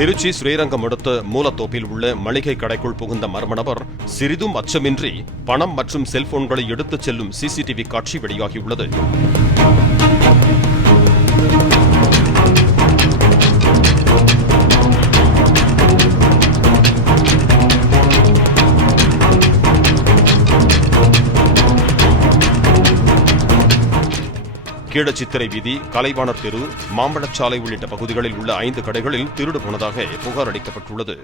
திருச்சி ஸ்ரீரங்கம் அடுத்த மூலத்தோப்பில் உள்ள மளிகை கடைக்குள் புகுந்த மர்ம நபர் சிறிதும் அச்சமின்றி பணம் மற்றும் செல்போன்களை எடுத்துச் செல்லும் சிசிடிவி காட்சி வெளியாகியுள்ளது. கீழச்சித்திரை வீதி, கலைவாணர் தெரு, மாம்பழச்சாலை உள்ளிட்ட பகுதிகளில் உள்ள 5 கடைகளில் திருடு போனதாக புகார் அளிக்கப்பட்டுள்ளது.